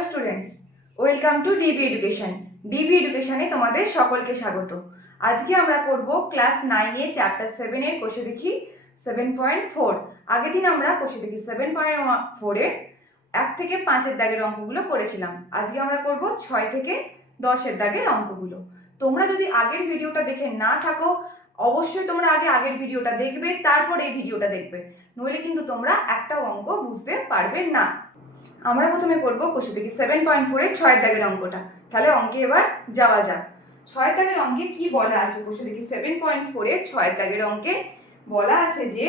Hello students, welcome to DB education. DB এডুকেশনে তোমাদের সকলকে স্বাগত। আজকে আমরা করব ক্লাস 9 চ্যাপ্টার 7 এর কোষে দেখি 7.4। আগের দিন আমরা কোষে দেখি 7.4 এর 1 থেকে 5 এর দাগের অঙ্কগুলো করেছিলাম। আজকে আমরা করব 6 থেকে 10 এর দাগের অঙ্কগুলো। তোমরা যদি আগের ভিডিওটা দেখে না থাকো, অবশ্যই তোমরা আগের ভিডিওটা দেখবে, তারপর এই ভিডিওটা দেখবে, নইলে কিন্তু তোমরা একটাও অঙ্ক বুঝতে পারবে না। আমরা প্রথমে করব কোষে দেখি 7.4 এর 6 দাগের অঙ্কটা। তাহলে অঙ্কে এবার যাওয়া যাক। 6 দাগের অঙ্কে কি বলা আছে? কোষে দেখি 7.4 এর 6 দাগের অঙ্কে বলা আছে যে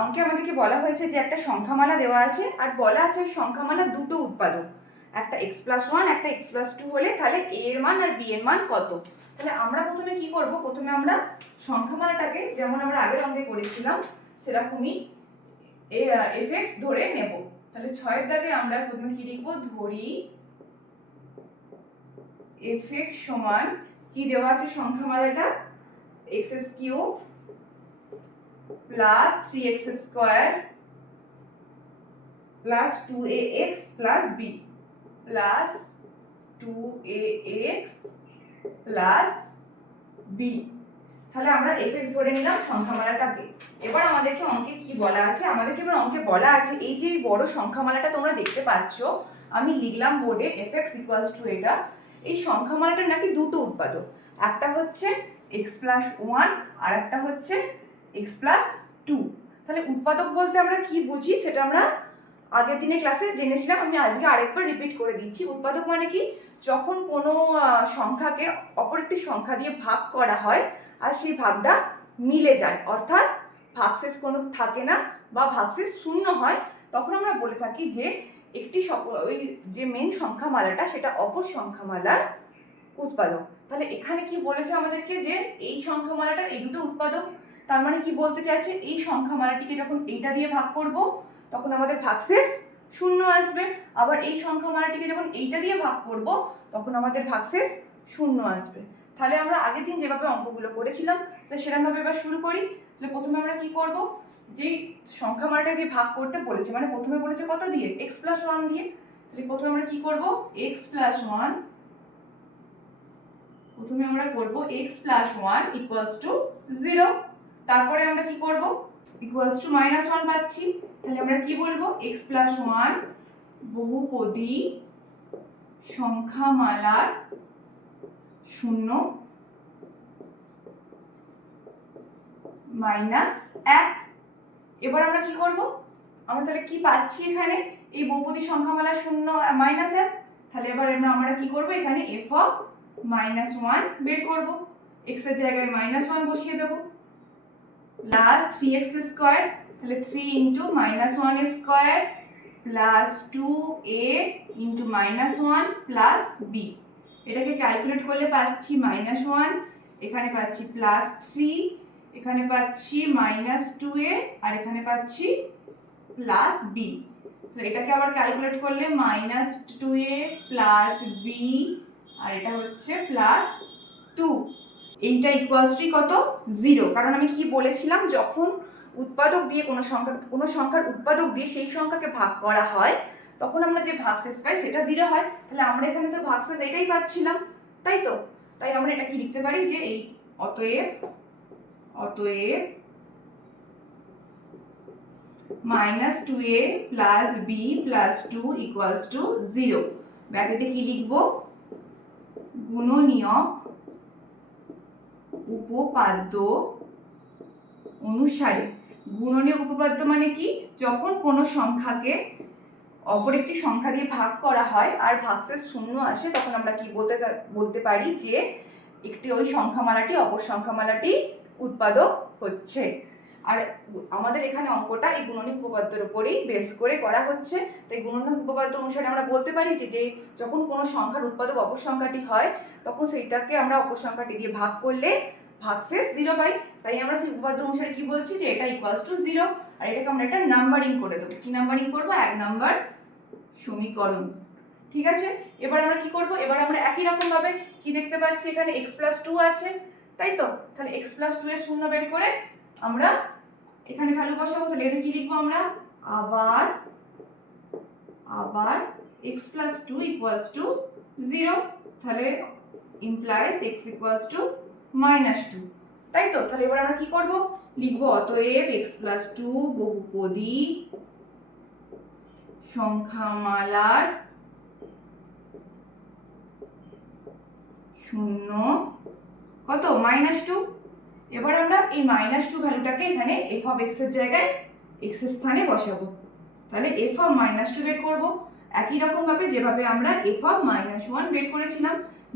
অঙ্কে আমাদেরকে বলা হয়েছে যে একটা সংখ্যামালা দেওয়া আছে, আর বলা আছে ওই সংখ্যামালা দুটো উৎপাদক, একটা x+1 একটা x+2 হলে তাহলে a এর মান আর b এর মান কত। তাহলে আমরা প্রথমে কি করব? প্রথমে আমরা সংখ্যামালাটাকে যেমন আমরা আগের অঙ্কে করেছিলাম সেরকমই fx ধরে নেব। তাহলে 6 দাগে আমরা প্রথমে কি লিখব? ধরি fx সমান কি দেওয়া আছে সংখ্যামালাটা? x³ plus 3x square plus 2ax plus b plus 2ax plus b। তাহলে আমরা fx ধরে নিলাম সংখ্যামালাটাকে। এবার আমাদেরকে অঙ্কে কি বলা আছে? আমাদেরকে এবার অঙ্কে বলা আছে এই যে বড় সংখ্যামালাটা তোমরা দেখতে পাচ্ছ, আমি লিখলাম বোর্ডে fx = এটা। এই সংখ্যামালাটার নাকি দুটো উৎপাদক, একটা হচ্ছে x+1 আর একটা হচ্ছে x+2। তাহলে উৎপাদক বলতে আমরা কি বুঝি সেটা আমরা আগের দিনে ক্লাসে জেনেছিলাম, আমি আজকে আরেকবার রিপিট করে দিচ্ছি। উৎপাদক মানে কি? যখন কোনো সংখ্যাকে অপর একটি সংখ্যা দিয়ে ভাগ করা হয় আর সেই ভাগটা মিলে যায়, অর্থাৎ ভাগশেষ কোনো থাকে না বা ভাগশেষ শূন্য হয়, তখন আমরা বলে থাকি যে একটি ওই যে মেন সংখ্যামালাটা সেটা অপর সংখ্যামালার উৎপাদক। তাহলে এখানে কি বলেছে আমাদেরকে? যে এই সংখ্যামালাটার এই দুটো উৎপাদক। তার মানে কি বলতে চাইছে? এই সংখ্যামালাটিকে যখন এইটা দিয়ে ভাগ করব তখন আমাদের ভাগশেষ শূন্য আসবে, আবার এই সংখ্যামালাটিকে যখন এইটা দিয়ে ভাগ করব তখন আমাদের ভাগশেষ শূন্য আসবে। তাহলে আমরা আগের দিন যেভাবে অঙ্কগুলো করেছিলাম তাহলে সেরকমভাবে এবার শুরু করি। তাহলে প্রথমে আমরা কি করব? যেই সংখ্যামালাটা দিয়ে ভাগ করতে বলেছে, মানে প্রথমে বলেছে কত দিয়ে? x+1 দিয়ে। তাহলে প্রথমে আমরা কি করব? x+1 প্রথমে আমরা করব x+1 = 0। তারপরে আমরা কি করব? -1 পাচ্ছি। তাহলে আমরা কি বলবো? x+1 বহুপদী সংখ্যামালার শূন্য -1। এবার আমরা কি করব? আমরা তাহলে কি পাচ্ছি এখানে? এই বহুপদী সংখ্যামালা শূন্য -1। তাহলে এবার আমরা কি করব? এখানে f(-1) বের করব। x এর জায়গায় -1 বসিয়ে দেব, প্লাস 3x স্কয়ার, তাহলে 3 × -1² প্লাস 2a × -1 প্লাস b। এটাকে ক্যালকুলেট করলে পাচ্ছি -1, এখানে পাচ্ছি +3, এখানে পাচ্ছি -2a আর এখানে পাচ্ছি প্লাস b। তো এটাকে আবার ক্যালকুলেট করলে -2a প্লাস b আর এটা হচ্ছে +2। এইটা ইকুয়ালস কত? 0। কারণ আমি কি বলেছিলাম? যখন উৎপাদক দিয়ে কোনো সংখ্যার উৎপাদক দিয়ে সেই সংখ্যাকে ভাগ করা হয় তখন আমরা যে ভাগশেষ পাই সেটা 0 হয়। তাহলে আমরা এখানে তো ভাগশেষ এটাই পাচ্ছিলাম, তাই তো? তাই আমরা এটা কি লিখতে পারি? যে এই অতএব -2a প্লাস b প্লাস 2 = 0। ব্র্যাকেটে কি লিখব? গুণনীয়ক উপপাদ্য অনুসারে। গুণনীয়ক উপপাদ্য মানে কি? যখন কোনো সংখ্যাকে অপর একটি সংখ্যা দিয়ে ভাগ করা হয় আর ভাগশেষ শূন্য আসে তখন আমরা কি বলতে পারি? যে একটি ওই সংখ্যামালাটি অপর সংখ্যামালাটি উৎপাদক হচ্ছে। আর আমাদের এখানে অঙ্কটা এই গুণনীয়ক উপপাদ্যের উপরেই বেস করে করা হচ্ছে। তাই গুণনীয়ক উপপাদ্য অনুসারে আমরা বলতে পারি যে যখন কোনো সংখ্যার উৎপাদক অপর সংখ্যাটি হয় তখন সেইটাকে আমরা অপর সংখ্যাটি দিয়ে ভাগ করলে ভাগশেষ 0 পাই। তাই আমরা সেই উপপাদ্য অনুসারে কি বলছি? যে এটা =0। আর এটাকে আমরা একটা নাম্বারিং করে দেবো। কি নাম্বারিং করবো? 1 নম্বর সমীকরণ। ঠিক আছে? এবার আমরা কি করব? এবার আমরা একই রকম ভাবে কি দেখতে পাচ্ছি? এখানে x+2 আছে, তাই তো? তাহলে x+2 এর শূন্য বের করে আমরা এখানে ভ্যালু বসাবো। তাহলে এর কি লিখবো আমরা? আবার x plus two equals to 0, তাহলে ইমপ্লাইজ এক্স ইকুয়ালস টু -2, তাই তো? তাহলে এবার আমরা কি করব, লিখবো অতএব এক্স প্লাস টু বহুপদী সংখ্যামালার শূন্য কত -2। এবার আমরা এই -2 ভ্যালুটাকে এখানে এফ অফ এক্স এর জায়গায় এক্স এর স্থানে বসাবো। তাহলে এফ অফ -2 বের করব একই রকম ভাবে যেভাবে আমরা এফ অফ -1 বের করেছিলাম,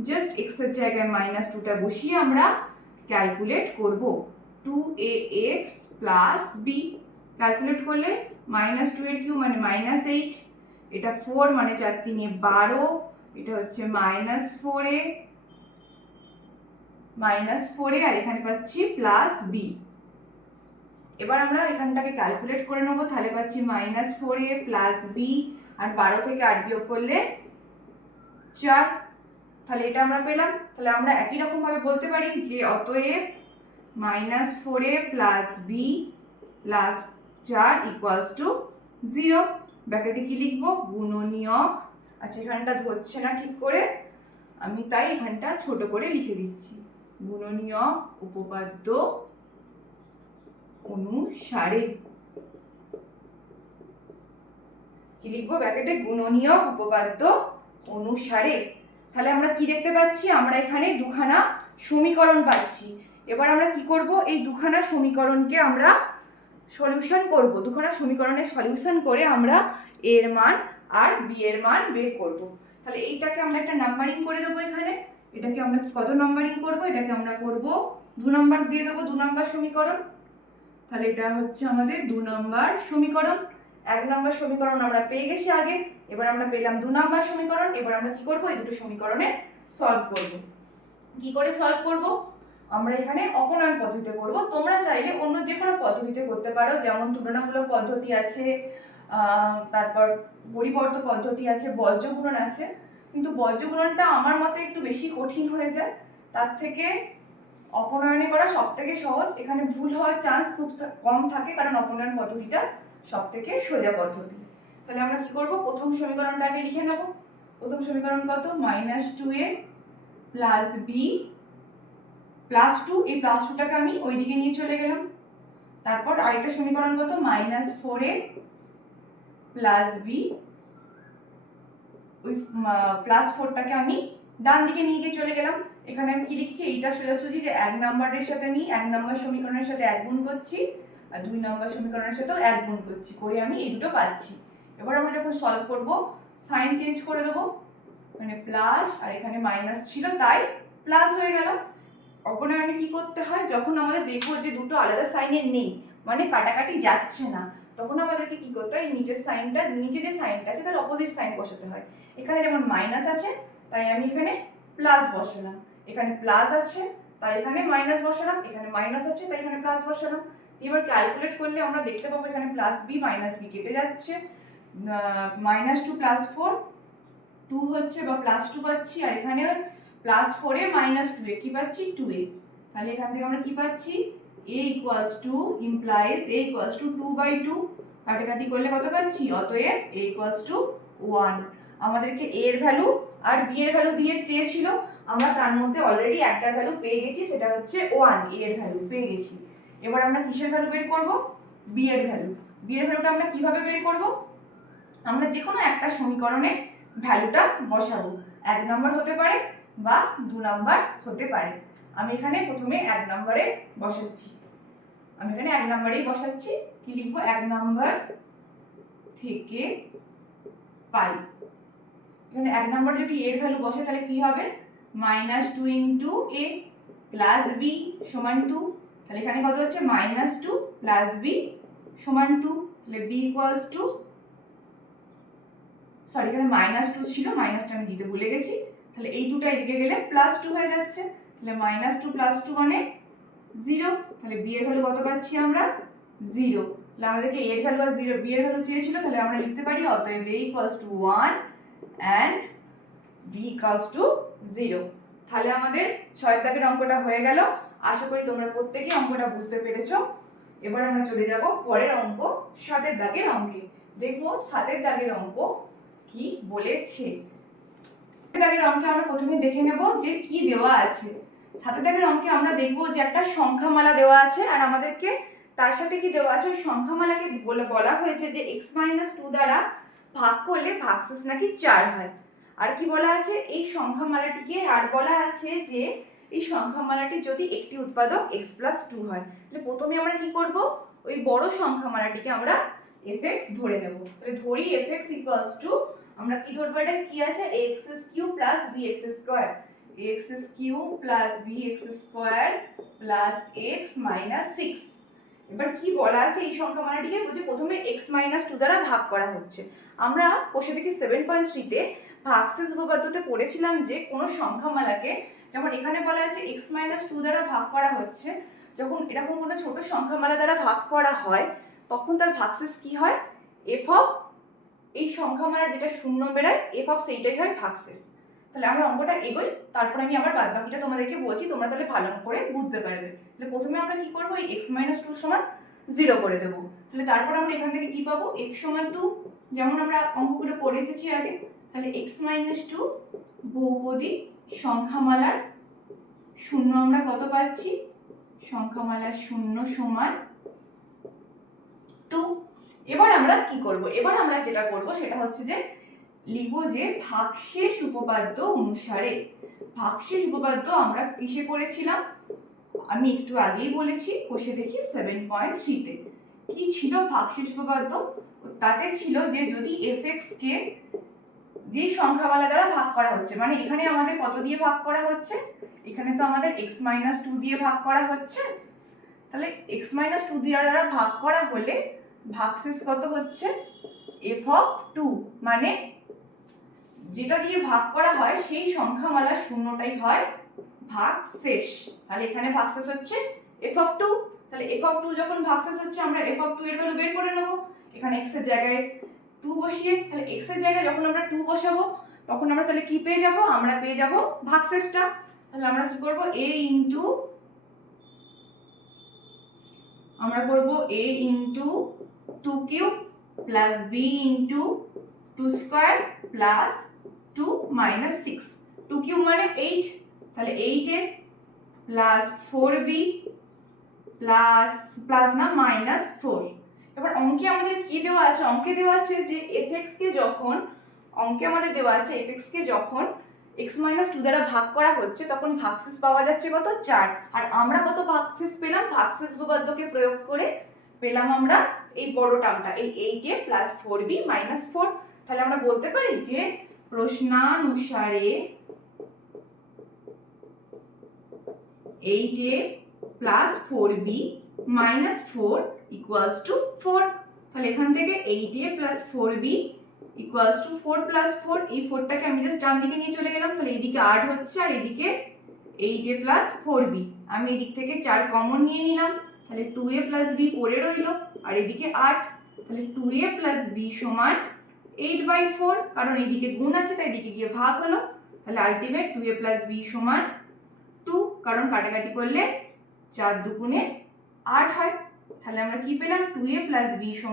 জাস্ট এক্স এর জায়গায় -2টা বসিয়ে আমরা ক্যালকুলেট করব। 2ax প্লাস বি ক্যালকুলেট করলে -2 এর কিউ মানে -8, এটা 4 মানে 4 3 12, এটা হচ্ছে -4a আর এখানে পাচ্ছি প্লাস বি। এবার আমরা এখানটাকে ক্যালকুলেট করে নেবো, তাহলে পাচ্ছি -4a প্লাস বি, আর 12 থেকে 8 বিয়োগ করলে 4, তাহলে এটা আমরা পেলাম। তাহলে আমরা একই রকম ভাবে বলতে পারি যে অতএব -4a plus B plus 4 equals to 0। ব্র্যাকেটে কি লিখবো, গুণনীয়ক, আচ্ছা এখানটা ধরছে না ঠিক করে, আমি তাই এখানটা ছোট করে লিখে দিচ্ছি, গুণনীয়ক উপপাদ্য অনুসারে। কি লিখবো ব্র্যাকেটে, গুণনীয়ক উপপাদ্য অনুসারে। তাহলে আমরা কি দেখতে পাচ্ছি, আমরা এখানে দুখানা সমীকরণ পাচ্ছি। এবার আমরা কি করব, এই দুখানা সমীকরণকে আমরা সলিউশন করব, দুখানা সমীকরণের সলিউশন করে আমরা এর মান আর বি এর মান বের করব। তাহলে এইটাকে আমরা একটা নাম্বারিং করে দেবো এখানে, এটাকে আমরা কত নাম্বারিং করব, এটাকে আমরা করব 2 নম্বর দিয়ে দেবো, 2 নম্বর সমীকরণ। তাহলে এটা হচ্ছে আমাদের 2 নম্বর সমীকরণ। 1 নম্বর সমীকরণ আমরা পেয়ে গেছি আগে, এবার আমরা পেলাম 2 নম্বর সমীকরণ। এবার আমরা কি করব, এই দুটো সমীকরণে সলভ করব। কি করে সলভ করব, আমরা এখানে অপনয়ন পদ্ধতিতে করব। তোমরা চাইলে অন্য যে কোনো পদ্ধতিতে করতে পারো, যেমন তুলনামূলক পদ্ধতি আছে, তারপর পরিবর্ত পদ্ধতি আছে, বর্জ্যগুণন আছে। কিন্তু বর্জ্যগুণনটা আমার মতে একটু বেশি কঠিন হয়ে যায়, তার থেকে অপনয়নে করা সব থেকে সহজ। এখানে ভুল হওয়ার চান্স খুব কম থাকে, কারণ অপনয়ন পদ্ধতিটা সব থেকে সোজা পদ্ধতি। তাহলে আমরা কি করব, প্রথম সমীকরণটা আগে লিখে নেব। প্রথম সমীকরণ কত, -2a প্লাস বি প্লাস 2, এই প্লাস 2টাকে আমি ওইদিকে নিয়ে চলে গেলাম। তারপর আরেকটা সমীকরণ কত, -4a প্লাস বি, ওই প্লাস 4টাকে আমি ডান দিকে নিয়ে গিয়ে চলে গেলাম। এখানে আমি কি লিখছি, এইটা সোজাসুজি যে 1 নম্বরের সাথে আমি 1 নম্বর সমীকরণের সাথে 1 গুণ করছি, আর 2 নম্বর সমীকরণের সাথেও 1 গুণ করছি, করে আমি এই দুটো পাচ্ছি। এবার আমরা যখন সলভ করব, সাইন চেঞ্জ করে দেবো, মানে প্লাস আর এখানে মাইনাস ছিল তাই প্লাস হয়ে গেল। অপনয়নে কি করতে হয়, যখন আমাদের দেখবো যে দুটো আলাদা সাইনের নেই, মানে কাটাকাটি যাচ্ছে না, তখন আমাদেরকে কি করতে হয়, নিচের সাইনটা, নিচে যে সাইনটা আছে তার অপোজিট সাইন বসাতে হয়। এখানে যেমন মাইনাস আছে তাই আমি এখানে প্লাস বসালাম, এখানে প্লাস আছে তাই এখানে মাইনাস বসালাম, এখানে মাইনাস আছে তাই এখানে প্লাস বসালাম। এবার ক্যালকুলেট করলে আমরা দেখতে পাবো এখানে প্লাস বি মাইনাস বি কেটে যাচ্ছে, -2 প্লাস 4 2 হচ্ছে, বা প্লাস 2 পাচ্ছি, আর এখানে প্লাস 4 এ -2 এ কি পাচ্ছি, 2a। তাহলে এখান থেকে আমরা কি পাচ্ছি, a equals to implies a equals to 2/2, কাটাকাটি করলে কত পাচ্ছি, অতএব a ইকুয়ালস টু 1। আমাদেরকে a এর ভ্যালু আর b এর ভ্যালু দিয়ে চেয়েছিল, আমরা তার মধ্যে অলরেডি একটার ভ্যালু পেয়ে গেছি, সেটা হচ্ছে 1, a এর ভ্যালু পেয়ে গেছি। এবার আমরা কিসের ভ্যালু বের করব, b এর ভ্যালু। b এর ভ্যালুটা আমরা কিভাবে বের করব, আমরা যে কোনো একটা সমীকরণে ভ্যালুটা বসাবো, 1 নম্বর হতে পারে বা 2 নম্বর হতে পারে। আমি এখানে প্রথমে 1 নম্বরে বসাচ্ছি, আমি এখানে 1 নম্বরেই বসাচ্ছি। কি লিখবো, 1 নম্বর থেকে পাই। এখানে 1 নম্বর যদি এর ভ্যালু বসে তাহলে কি হবে, -2 ইন্টু a প্লাস b সমান 2। তাহলে এখানে কত হচ্ছে, -2 প্লাস b সমান 2। তাহলে b ইকুয়ালস টু, সরি এখানে -2 ছিল, মাইনাসটা আমি দিতে ভুলে গেছি, তাহলে এই 2টা এদিকে গেলে +2 হয়ে যাচ্ছে। তাহলে -2 + 2 মানে 0। তাহলে b এর ভ্যালু কত পাচ্ছি আমরা, 0। তাহলে আমাদেরকে a এর ভ্যালু আর 0 b এর ভ্যালু চেয়েছিল, তাহলে আমরা লিখতে পারি অতএব a equals to 1 and b equals to 0। তাহলে আমাদের 6 দাগের অঙ্কটা হয়ে গেল। আশা করি তোমরা প্রত্যেকেই অঙ্কটা বুঝতে পেরেছো। এবার আমরা চলে যাব পরের অঙ্ক, 7 দাগের অঙ্কে। দেখো 7 দাগের অঙ্ক কি বলেছে। দাগের অঙ্কে আমরা প্রথমে দেখে নেব যে কি দেওয়া আছে। সাথে দাগের অঙ্কে আমরা দেখব যে একটা সংখ্যামালা দেওয়া আছে, আর আমাদেরকে তার সাথে কি দেওয়া আছে, ওই সংখ্যামালাকে বলা হয়েছে যে x-2 দ্বারা ভাগ করলে ভাগশেষ নাকি 4 হয়। আর কি বলা আছে, এই সংখ্যামালাটিকে আর বলা আছে যে এই সংখ্যামালাটি যদি একটি উৎপাদক x+2 হয়। তাহলে প্রথমে আমরা কি করব, ওই বড় সংখ্যামালাটিকে আমরা fx ধরে নেব। তাহলে ধরি fx = আমরা কি ধরবো, এটা কি আছে, ax³ + bx², ax³ + bx² + x - 6। এবার কি বলা আছে, এই সংখ্যামালাটিকে বুঝে প্রথমে x-2 দ্বারা ভাগ করা হচ্ছে। আমরা কোষে দেখি 7.3 তে ভাগশেষ উপপাদ্যতে পড়েছিলাম যে কোনো সংখ্যামালাকে, যেমন এখানে বলা আছে x-2 দ্বারা ভাগ করা হচ্ছে, যখন এরকম কোনো ছোট সংখ্যামালা দ্বারা ভাগ করা হয় তখন তার ভাগশেষ কি হয়, f অফ এই সংখ্যামালা যেটা শূন্য বেরোয় f অফ সেইটাই হয় ভাগশেষ। তাহলে আমরা অঙ্কটা এগোই, তারপর আমি আবার বাদবাকিটা তোমাদেরকে বলছি, তোমরা তাহলে ভালো করে বুঝতে পারবে। তাহলে প্রথমে আমরা কি করবো, এই x-2 = 0 করে দেবো। তাহলে তারপর আমরা এখান থেকে কি পাবো, x = 2, যেমন আমরা অঙ্কগুলো করে এসেছি আগে। তাহলে x-2 বহুপদী সংখ্যামালার শূন্য আমরা কত পাচ্ছি, সংখ্যামালার শূন্য সমান 2। এবার আমরা কি করব, এবার আমরা যেটা করব সেটা হচ্ছে যে লিখব যে ভাগশেষ উপপাদ্য অনুসারে। ভাগশেষ উপপাদ্য আমরা কিসে করেছিলাম, আমি একটু আগেই বলেছি, কোষে দেখি 7.3 তে কি ছিল ভাগশেষ উপপাদ্য। তাতে ছিল যে যদি fx কে যে সংখ্যামালা দ্বারা ভাগ করা হচ্ছে, মানে এখানে আমাদের কত দিয়ে ভাগ করা হচ্ছে, এখানে তো আমাদের x-2 দিয়ে ভাগ করা হচ্ছে। তাহলে x-2 দ্বারা ভাগ করা হলে ভাগশেষ কত হচ্ছে, f অফ 2, মানে যেটা দিয়ে ভাগ করা হয় সেই সংখ্যামালার শূন্যটাই হয় ভাগশেষ। তাহলে এখানে ভাগশেষ হচ্ছে f অফ 2। তাহলে f অফ 2 যখন ভাগশেষ হচ্ছে, আমরা f অফ 2 এর ভ্যালু বের করে নেব। এখানে x এর জায়গায় 2 বসিয়ে, তাহলে x এর জায়গায় যখন আমরা 2 বসাবো তখন আমরা তাহলে কি পেয়ে যাব, আমরা পেয়ে যাব ভাগশেষটা। তাহলে আমরা কি করব, আমরা করব a * 2³ + b * 2² + 2 - 6। 2³ মানে 8, তাহলে 8a + 4b প্লাস না -4। এবার অঙ্কে আমাদের কি দেওয়া আছে, অঙ্কে দেওয়া আছে যে fx কে যখন, অঙ্কে আমাদের দেওয়া আছে fx কে যখন x-2 দ্বারা ভাগ করা হচ্ছে তখন ভাগশেষ পাওয়া যাচ্ছে কত, 4। আর আমরা কত ভাগশেষ পেলাম, ভাগশেষ উপপাদ্যকে প্রয়োগ করে পেলাম আমরা এই বড় টার্মটা, এই 8a + 4b - 4। তাহলে আমরা বলতে পারি যে প্রশ্নানুসারে 8a + 4b - 4 = 4। তাহলে এখান থেকে 8a + 4b = 4 + 4, এই 4টাকে আমি জাস্ট ডান দিকে নিয়ে চলে গেলাম। তাহলে এইদিকে 8 হচ্ছে আর এইদিকে 8a + 4b, আমি এদিক থেকে 4 কমন নিয়ে নিলাম। তাহলে 2a + b পড়ে রইল, আর এদিকে 8। তাহলে 2a + b = 8/4, কারণ এইদিকে গুণ আছে তাই এদিকে গিয়ে ভাগ হলো। তাহলে আলটিমেট 2a + b = 2, কারণ কাটাকাটি করলে 4 × 2 = 8 হয়। তাহলে আমরা কি পেলাম, 2a + b =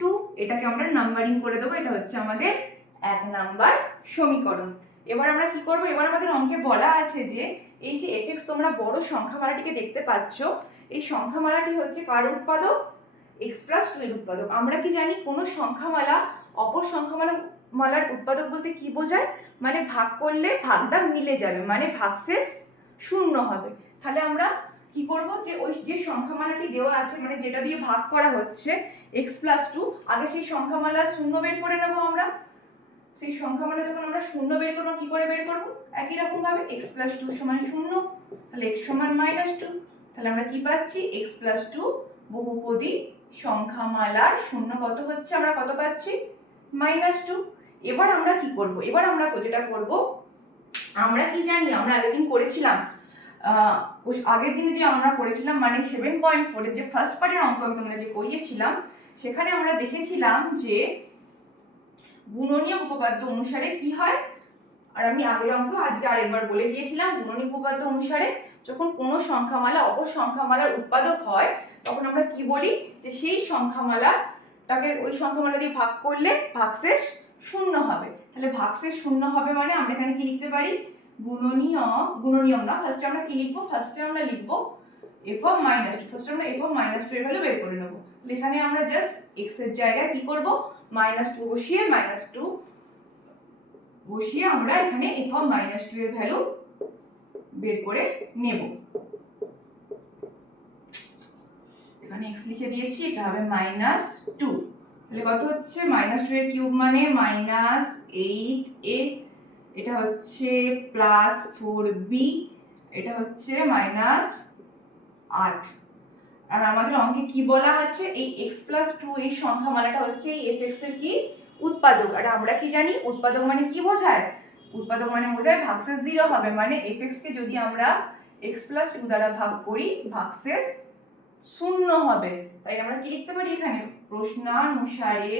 2। এটাকে আমরা নাম্বারিং করে দেবো, এটা হচ্ছে আমাদের 1 নাম্বার সমীকরণ। এবার আমরা কি করব, এবার আমাদের অঙ্কে বলা আছে যে এই যে fx তোমরা বড় সংখ্যামালাটিকে দেখতে পাচ্ছ, এই সংখ্যামালাটি হচ্ছে কার উৎপাদক, x+2 এর উৎপাদক। আমরা কি জানি, কোনো সংখ্যামালা অপর সংখ্যামালার উৎপাদক বলতে কি বোঝায়, মানে ভাগ করলে ভাগটা মিলে যাবে, মানে ভাগশেষ 0 হবে। তাহলে আমরা কি করব, যে ওই যে সংখ্যামালাটি দেওয়া আছে, মানে যেটা দিয়ে ভাগ করা হচ্ছে x+2, আগে সেই সংখ্যামালা 0 বের করে নেব আমরা। সেই সংখ্যামালা যখন আমরা 0 বের করব, কি করে বের করব, একই রকম ভাবে x+2 = 0, তাহলে x = -2। তাহলে আমরা কি পাচ্ছি, x+2 বহুপদী সংখ্যামালার শূন্য কত হচ্ছে, আমরা কত পাচ্ছি, -2। এবার আমরা কি করব, এবার আমরা যেটা করব, আমরা কি জানি, আমরা আগের দিন করেছিলাম, আগের দিনে যে আমরা করেছিলাম, মানে 7.4 এর যে ফার্স্ট পার্টের অঙ্ক আমি তোমাদেরকে করিয়েছিলাম, সেখানে আমরা দেখেছিলাম যে গুণনীয়ক উপপাদ্য অনুসারে কি হয়। আর আমি আগের অঙ্ক আজকে আরেকবার বলে দিয়েছিলাম, গুণনীয়ক উপপাদ্য অনুসারে যখন কোনো সংখ্যামালা অপর সংখ্যামালার উৎপাদক হয় তখন আমরা কি বলি, যে সেই সংখ্যামালাটাকে ওই সংখ্যামালা দিয়ে ভাগ করলে ভাগশেষ শূন্য হবে। তাহলে ভাগশেষ শূন্য হবে মানে আমরা এখানে কি লিখতে পারি, গুণনীয়ক না, ফার্স্টে আমরা কি লিখবো, ফার্স্টে আমরা লিখবো f of minus 2, ফার্স্টে আমরা f of minus 2 এর ভ্যালু বের করে নেব। তাহলে এখানে আমরা জাস্ট x এর জায়গায় কি করব, -2 বসিয়ে -2 বসিয়ে আমরা এখানে f of -2 এর ভ্যালু বের করে নেব। এখানে x লিখে দিয়েছি, এটা হবে -2। তাহলে কত হচ্ছে, -2 এর কিউব মানে -8a, এটা হচ্ছে +4b, এটা হচ্ছে -8। আর আমাদের অঙ্কে কি বলা আছে, এই x+2 এই সংখ্যামালাটা হচ্ছে এই fx এর কি উৎপাদক। আর আমরা কি জানি উৎপাদক মানে কি বোঝায়, উৎপাদক মানে বোঝায় ভাগশেষ 0 হবে, মানে fx কে যদি আমরা x+2 দ্বারা ভাগ করি ভাগশেষ 0 হবে। তাই আমরা কি লিখতে পারি এখানে, প্রশ্নানুসারে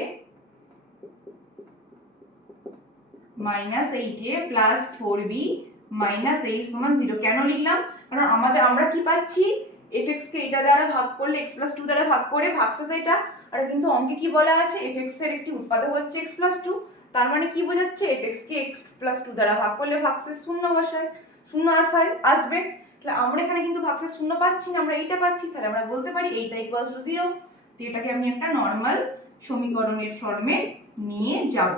-8a + 4b -8 = 0। কেন লিখলাম, কারণ আমরা কি পাচ্ছি, fx কে এটা দ্বারা ভাগ করলে x+2 দ্বারা ভাগ করে ভাগশেষ এটা, আর কিন্তু অঙ্কে কি বলা আছে fx এর একটি উৎপাদক হচ্ছে x+2, তার মানে কি বোঝাচ্ছে fx কে x+2 দ্বারা ভাগ করলে ভাগশেষ 0 আসবে। তাহলে আমরা এখানে কিন্তু ভাগশেষ 0 পাচ্ছি না, আমরা এইটা পাচ্ছি, তাহলে আমরা বলতে পারি এইটা = 0। তো এটাকে আমি একটা নরমাল সমীকরণের ফর্মে নিয়ে যাব।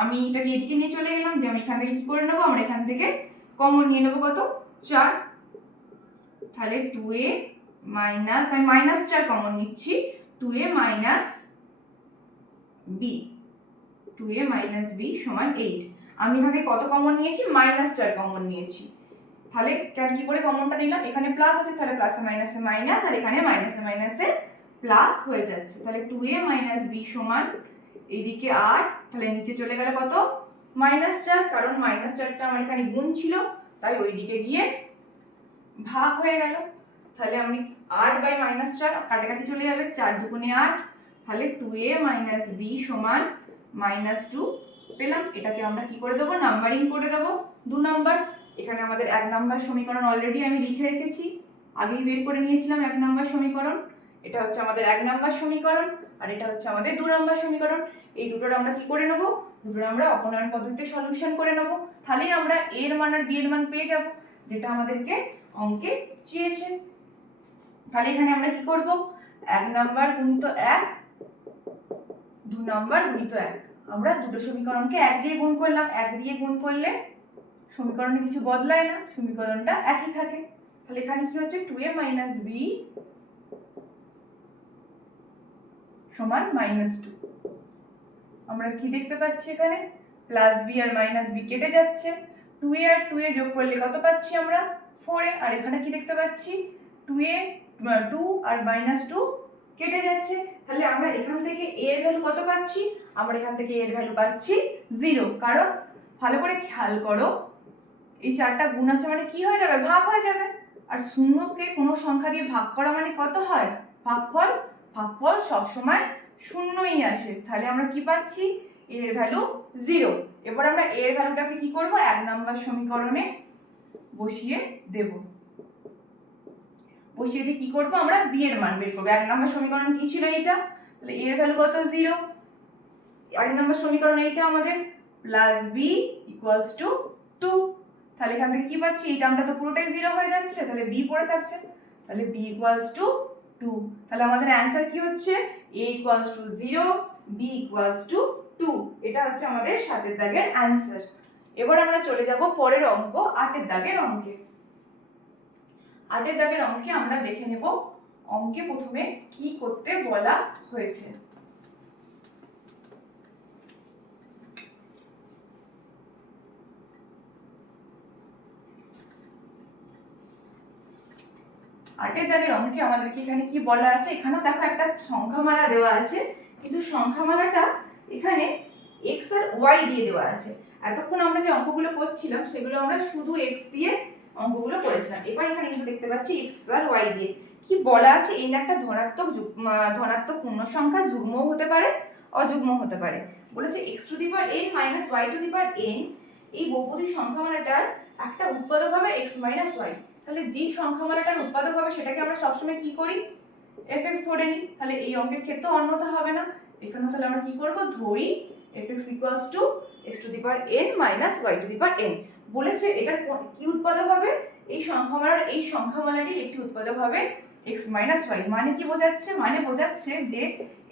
আমি এটাকে এদিকে নিয়ে চলে গেলাম, দিয়ে আমি এখান থেকে কি করে নেবো, আমরা এখান থেকে কমন নিয়ে নেবো কত, 4। তাহলে 2a মাইনাস, আমি -4 কমন নিচ্ছি, 2a - b, 2a - b সমান 8। আমি এখান থেকে কত কমন নিয়েছি, -4 কমন নিয়েছি। তাহলে কি করে কমনটা নিলাম, এখানে প্লাস আছে, তাহলে প্লাসে মাইনাসে মাইনাস, আর এখানে মাইনাসে মাইনাসে প্লাস হয়ে যাচ্ছে। তাহলে 2a - b সমান এইদিকে 8, তাহলে নিচে চলে গেল কত, -4, কারণ -4টা আমার এখানে গুণ ছিল, তাই ওইদিকে গিয়ে ভাগ হয়ে গেল। তাহলে আমি 8/-4 কাটাকাটি চলে যাবে, 4 দুগুণে 8, তাহলে 2a - b সমান -2 পেলাম। এটাকে আমরা কি করে দেবো, নাম্বারিং করে দেবো 2 নাম্বার। এখানে আমাদের 1 নাম্বার সমীকরণ অলরেডি আমি লিখে রেখেছি, আগেই বের করে নিয়েছিলাম 1 নাম্বার সমীকরণ। এটা হচ্ছে আমাদের 1 নাম্বার সমীকরণ, আর এটা হচ্ছে আমাদের 2 নাম্বার সমীকরণ। এই দুটোর আমরা কি করে নেব, দুটোর আমরা অপনয়ন পদ্ধতিতে সলিউশন করে নেব। তাহলেই আমরা এর মান আর বি এর মান পেয়ে যাব, যেটা আমাদেরকে অঙ্কে চেয়েছে। তাহলে এখানে আমরা কি করব, 1 নাম্বার গুণিত 1, 2 নাম্বার গুণিত 1। আমরা দুটো সমীকরণকে 1 দিয়ে গুণ করলাম, 1 দিয়ে গুণ করলে সমীকরণে কিছু বদলায় না, সমীকরণটা একই থাকে। তাহলে এখানে কি হচ্ছে, 2a - b সমান -2। আমরা কি দেখতে পাচ্ছি এখানে, +b আর -b কেটে যাচ্ছে, 2a আর 2a যোগ করলে কত পাচ্ছি আমরা, 4a। আর এখানে কি দেখতে পাচ্ছি, 2 আর -2 কেটে যাচ্ছে। তাহলে আমরা এখান থেকে a এর ভ্যালু কত পাচ্ছি, আমরা এখান থেকে a এর ভ্যালু পাচ্ছি 0। কারণ ভালো করে খেয়াল করো, এই 4টা গুণ আছে মানে কি হয়ে যাবে, ভাগ হয়ে যাবে। আর শূন্যকে কোনো সংখ্যা দিয়ে ভাগ করা মানে কত হয়, ভাগফল। ভাগফল সবসময় শূন্যই আসে। তাহলে আমরা কি পাচ্ছি, a এর ভ্যালু 0। এবার আমরা a এর ভ্যালুটাকে কি করব, 1 নাম্বার সমীকরণে বসিয়ে দেব। বসিয়ে দিয়ে কি করব, আমরা b এর মান বের করব। 1 নাম্বার সমীকরণ কি ছিল এইটা, তাহলে a এর ভ্যালু কত, 0। 1 নাম্বার সমীকরণ এইটা আমাদের, +b = 2। তাহলে এখান থেকে কি পাচ্ছি, এই টার্মটা তো পুরোটাই 0 হয়ে যাচ্ছে, তাহলে b পড়ে থাকছে, তাহলে b = 2। তাহলে আমাদের অ্যানসার কি হচ্ছে, a = 0, b = 2। এটা হচ্ছে আমাদের 7 দাগের অ্যানসার। এবার আমরা চলে যাব পরের অঙ্ক, 8 দাগের অঙ্কে। 8 দাগের অঙ্কে আমরা দেখে নেব অঙ্কে প্রথমে কি করতে বলা হয়েছে। আটের দাগের অঙ্কে আমাদেরকে এখানে কি বলা আছে, এখানেও দেখো একটা সংখ্যামালা দেওয়া আছে, কিন্তু সংখ্যামালাটা এখানে x আর y দিয়ে দেওয়া আছে। এতক্ষণ আমরা যে অঙ্কগুলো করছিলাম সেগুলো আমরা শুধু x দিয়ে অঙ্কগুলো করেছিলাম। এবার এখানে কিন্তু দেখতে পাচ্ছি x আর y দিয়ে কি বলা আছে, এই একটা ধনাত্মক পূর্ণ সংখ্যা যুগ্মও হতে পারে অযুগ্ম হতে পারে। বলেছে x⁴ - y⁴, এই বহুপদী সংখ্যামালাটার একটা উৎপাদক হবে x - y। তাহলে যে সংখ্যামালাটার উৎপাদক হবে সেটাকে আমরা সবসময় কি করি, fx ধরে নিই। তাহলে এই অঙ্কের ক্ষেত্রে অন্যথা হবে না, এখানে তাহলে আমরা কি করব, ধরি fx equals to x two the power n minus y two the power n। বলেছে এটা কি উৎপাদক হবে, এই সংখ্যামালার এই সংখ্যামালাটির একটি উৎপাদক হবে x মাইনাস y। মানে কি বোঝাচ্ছে, মানে বোঝাচ্ছে যে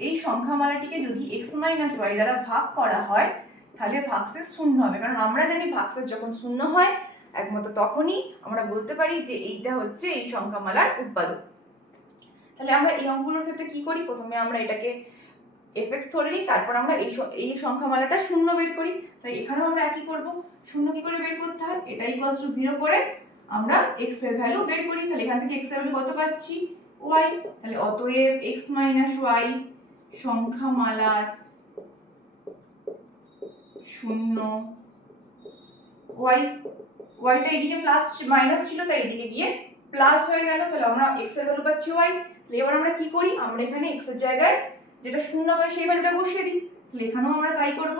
এই সংখ্যামালাটিকে যদি x মাইনাস y দ্বারা ভাগ করা হয় তাহলে ভাগশেষ শূন্য হবে। কারণ আমরা জানি ভাগশেষ যখন শূন্য হয় একমাত্র তখনই আমরা বলতে পারি যে এইটা হচ্ছে এই সংখ্যামালার উৎপাদক। তাহলে আমরা এই অঙ্কগুলোর ক্ষেত্রে কি করি, প্রথমে আমরা এটাকে fx ধরে নিই, তারপর আমরা এই সংখ্যামালাটা শূন্য বের করি। তাই এখানেও আমরা একই করব, শূন্য কি করে বের করতে হয়, এটা ইকুয়ালস টু 0 করে আমরা x এর ভ্যালু বের করি। তাহলে এখান থেকে x এর ভ্যালু কত পাচ্ছি, y। তাহলে অতএব x মাইনাস y সংখ্যামালার শূন্য y, yটা এদিকে প্লাস মাইনাস ছিল তাই এদিকে গিয়ে প্লাস হয়ে গেল। তাহলে আমরা x এর ভ্যালু পাচ্ছি y। তাহলে এবার আমরা কি করি, আমরা এখানে x এর জায়গায় যেটা শূন্য হয় সেই ভ্যালুটা বসিয়ে দিই। তাহলে এখানেও আমরা তাই করব,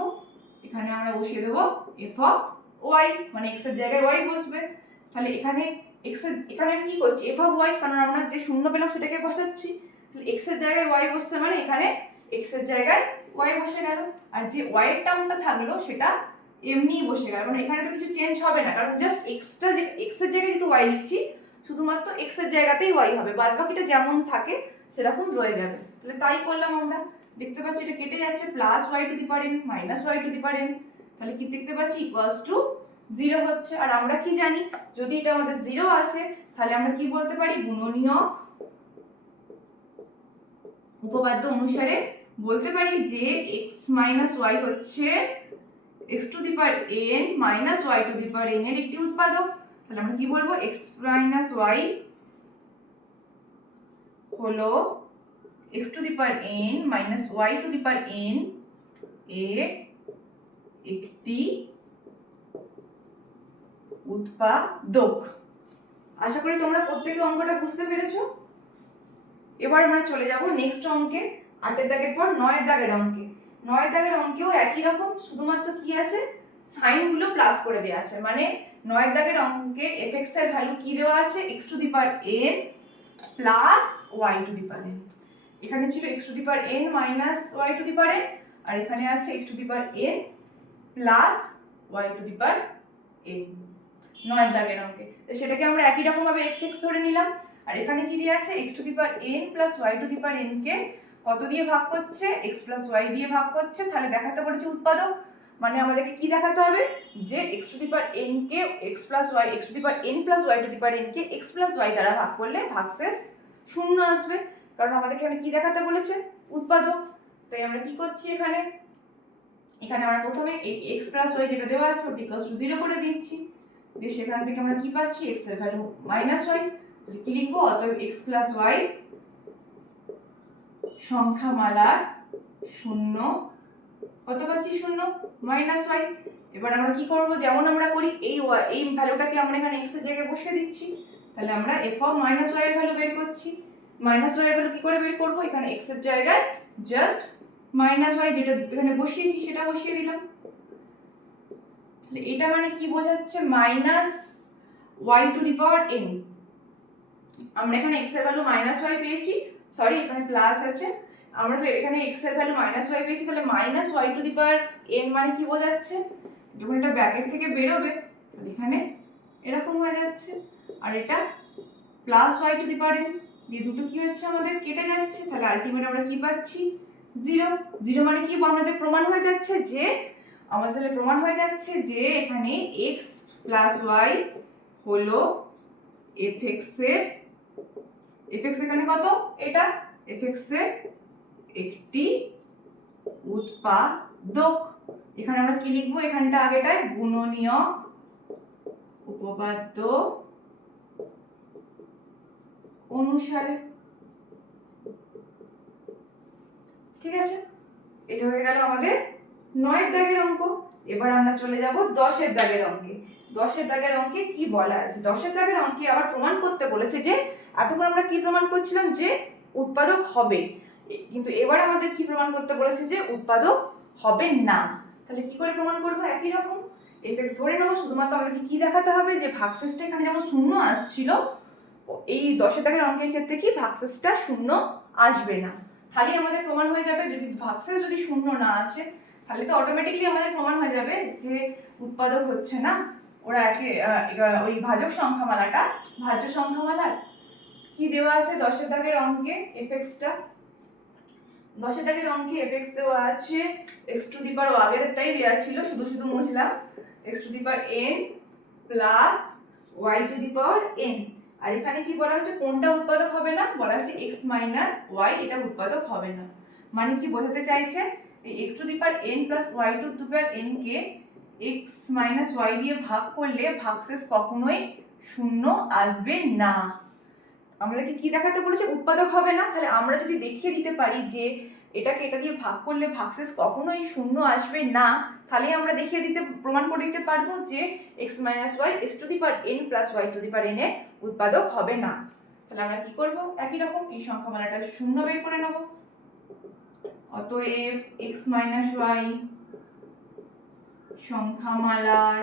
এখানে আমরা বসিয়ে দেব f অফ y, মানে x এর জায়গায় y বসবে। তাহলে এখানে এখানে আমি কি করছি, f অফ y, কারণ আমরা যে শূন্য পেলাম সেটাকে বসাচ্ছি। তাহলে x এর জায়গায় y বসছে মানে এখানে x এর জায়গায় y বসে গেল, আর যে y এর টার্মটা থাকলো সেটা এমনিই বসে গেল। মানে এখানে তো কিছু চেঞ্জ হবে না, কারণ জাস্ট এক্সটা যে x এর জায়গায় যেহেতু y লিখছি শুধুমাত্র x এর জায়গাতেই y হবে, বাদ বাকিটা যেমন থাকে সেরকম রয়ে যাবে। তাহলে তাই করলাম আমরা, দেখতে পাচ্ছি এটা কেটে যাচ্ছে, plus y two the power n minus y two the power n। তাহলে কি দেখতে পাচ্ছি, ইকুয়ালস টু 0 হচ্ছে। আর আমরা কি জানি, যদি এটা আমাদের 0 আসে তাহলে আমরা কি বলতে পারি, গুণনীয়ক উপপাদ্য অনুসারে বলতে পারি যে x মাইনাস y হচ্ছে x two the power n minus y two the power n এর একটি উৎপাদক। তাহলে আমরা কি বলবো, x মাইনাস y হলো x two the power n minus y two the power n এর একটি উৎপাদক। আশা করি তোমরা প্রত্যেকে অঙ্কটা বুঝতে পেরেছো। এবার আমরা চলে যাব নেক্সট অঙ্কে, 8 দাগের পর 9 দাগের অঙ্কে। 9 দাগের অঙ্কেও একই রকম, শুধুমাত্র কি আছে, সাইনগুলো প্লাস করে দেওয়া আছে। মানে 9 দাগের অঙ্কে fx এর ভ্যালু কি দেওয়া আছে, x two the power n plus y two the power n। এখানে ছিল x two the power n minus y two the power n, আর এখানে আছে x two the power n plus y two the power n 9 দাগের অঙ্কে। সেটাকে আমরা একই রকম ভাবে fx ধরে নিলাম, আর এখানে কি দিয়ে আছে, x two the power n plus y two the power n কে কত দিয়ে ভাগ করছে, x প্লাস y দিয়ে ভাগ করছে। তাহলে দেখাতে বলেছে উৎপাদক, মানে আমাদেরকে কি দেখাতে হবে যে x two the power n K x plus y, x two the power n plus y two the power n K x plus y দ্বারা ভাগ করলে ভাগশেষ শূন্য আসবে, কারণ আমাদেরকে এখানে কি দেখাতে বলেছে, উৎপাদক। তাই আমরা কি করছি, এখানে আমরা প্রথমে এই x প্লাস y যেটা দেওয়া আছে ওটা ইকুয়ালস টু 0 করে দিচ্ছি, দিয়ে সেখান থেকে আমরা কি পাচ্ছি, x এর ভ্যালু মাইনাস y। তাহলে কি লিখবো, অতএব x প্লাস y সংখ্যামালার শূন্য, কত পাচ্ছি, শূন্য মাইনাস y। এবার আমরা কি করব, যেমন আমরা করি এই ভ্যালুটাকে আমরা এখানে x এর জায়গায় বসিয়ে দিচ্ছি। তাহলে আমরা f অফ মাইনাস y এর ভ্যালু বের করছি। মাইনাস y এর ভ্যালু কি করে বের করব, এখানে x এর জায়গায় জাস্ট মাইনাস y যেটা এখানে বসিয়েছি সেটা বসিয়ে দিলাম। তাহলে এটা মানে কি বোঝাচ্ছে, minus y two the power n। আমরা এখানে x এর ভ্যালু মাইনাস y পেয়েছি, সরি এখানে প্লাস আছে, আমরা তো এখানে x এর ভ্যালু মাইনাস y পেয়েছি। তাহলে minus y two the power n মানে কি বোঝাচ্ছে, যখন এটা ব্র্যাকেট থেকে বেরোবে তাহলে এখানে এরকম হয়ে যাচ্ছে, আর এটা plus y two the power n, দিয়ে দুটো কি হচ্ছে আমাদের কেটে যাচ্ছে। তাহলে আলটিমেট আমরা কি পাচ্ছি, 0। 0 মানে কি, আমাদের প্রমাণ হয়ে যাচ্ছে যে এখানে x প্লাস y হলো fx এখানে কত, এটা fx এর একটি উৎপাদক। এখানে আমরা কি লিখবো, এখানটা আগেটায় গুণনীয়ক উপপাদ্য অনুসারে, ঠিক আছে। এটা হয়ে গেল আমাদের 9 দাগের অঙ্ক। এবার আমরা চলে যাব 10 দাগের অঙ্কে। 10 দাগের অঙ্কে কি বলা আছে, 10 দাগের অঙ্কে আবার প্রমাণ করতে বলেছে যে এতক্ষণ আমরা কি প্রমাণ করছিলাম, যে উৎপাদক হবে, কিন্তু এবার আমাদের কি প্রমাণ করতে বলেছে, যে উৎপাদক হবে না। তাহলে কি করে প্রমাণ করবো, একই রকম fx ধরে নেবো, শুধুমাত্র আমাদেরকে কি দেখাতে হবে, যে ভাগশেষটা এখানে যেমন শূন্য আসছিল, এই 10 দাগের অঙ্কের ক্ষেত্রে কি ভাগশেষটা শূন্য আসবে না। খালি আমাদের প্রমাণ হয়ে যাবে, যদি ভাগশেষ যদি শূন্য না আসে তাহলে তো অটোমেটিকলি আমাদের প্রমাণ হয়ে যাবে যে উৎপাদক হচ্ছে না ওরা ওই ভাজক সংখ্যামালাটা। ভাজ্য সংখ্যামালার কি দেওয়া আছে 10 দাগের অঙ্কে এফএক্সটা? 10 দাগের অঙ্কে এফএক্স দেওয়া আছে x টু দি পাওয়ার আগেরটাই দেওয়া ছিল, শুধু শুধু মুছলাম, x two the power n plus y two the power n। আর এখানে কি বলা হচ্ছে কোনটা উৎপাদক হবে না? বলা হচ্ছে x মাইনাস y, এটা উৎপাদক হবে না। মানে কি বোঝাতে চাইছে? এই x two the power n plus y two the power n K x minus y দিয়ে ভাগ করলে ভাগশেষ কখনোই শূন্য আসবে না। আমাদেরকে কি দেখাতে বলেছে? উৎপাদক হবে না। তাহলে আমরা যদি দেখিয়ে দিতে পারি যে এটাকে এটা দিয়ে ভাগ করলে ভাগশেষ কখনোই শূন্য আসবে না, তাহলে আমরা প্রমাণ করে দিতে পারবো যে x minus y x to the power n plus y to the power n এর উৎপাদক হবে না। তাহলে আমরা কি করব? একই রকম এই সংখ্যামালাটা শূন্য বের করে নেব। অতএব x মাইনাস ওয়াই সংখ্যামালার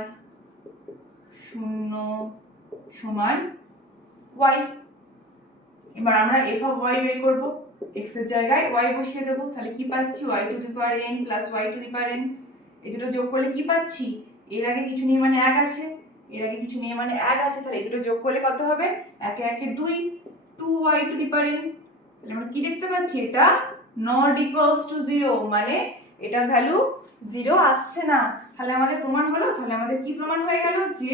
শূন্য সমান y। এবার আমরা f অফ y বের করব। x এর জায়গায় y বসিয়ে দেব। তাহলে কি পাচ্ছি? y two the power n plus y two the power n। এই দুটো যোগ করলে কি পাচ্ছি? এর আগে কিছু নেই মানে 1 আছে, এর আগে কিছু নেই মানে 1 আছে। তাহলে এই দুটো যোগ করলে কত হবে? 1 এ 1 এ 2, 2y two the power n। তাহলে আমরা কি দেখতে পাচ্ছি? এটা নট ইকুয়ালস টু 0, মানে এটার ভ্যালু 0 আসছে না। তাহলে আমাদের প্রমাণ হলো। তাহলে আমাদের কি প্রমাণ হয়ে গেল? যে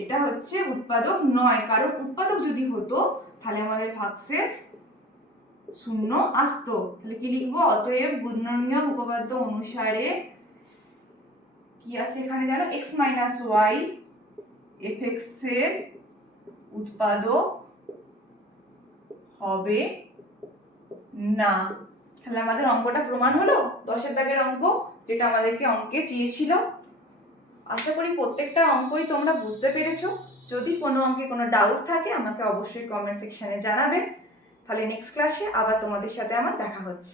এটা হচ্ছে উৎপাদক নয়। কারণ উৎপাদক যদি হতো তাহলে আমাদের ভাগশেষ শূন্য আসতো। তাহলে কি লিখবো? অতএব গুণনীয়ক উপপাদ্য অনুসারে কি আছে এখানে জানো? x মাইনাস ওয়াই fx এর উৎপাদক হবে না। তাহলে আমাদের অঙ্কটা প্রমাণ হলো, 10 দাগের অঙ্ক, যেটা আমাদেরকে অঙ্কে চেয়েছিল। আশা করি প্রত্যেকটা অঙ্কই তোমরা বুঝতে পেরেছো। যদি কোনো অঙ্কে কোনো ডাউট থাকে আমাকে অবশ্যই কমেন্ট সেকশনে জানাবে। তাহলে নেক্সট ক্লাসে আবার তোমাদের সাথে আমার দেখা হচ্ছে।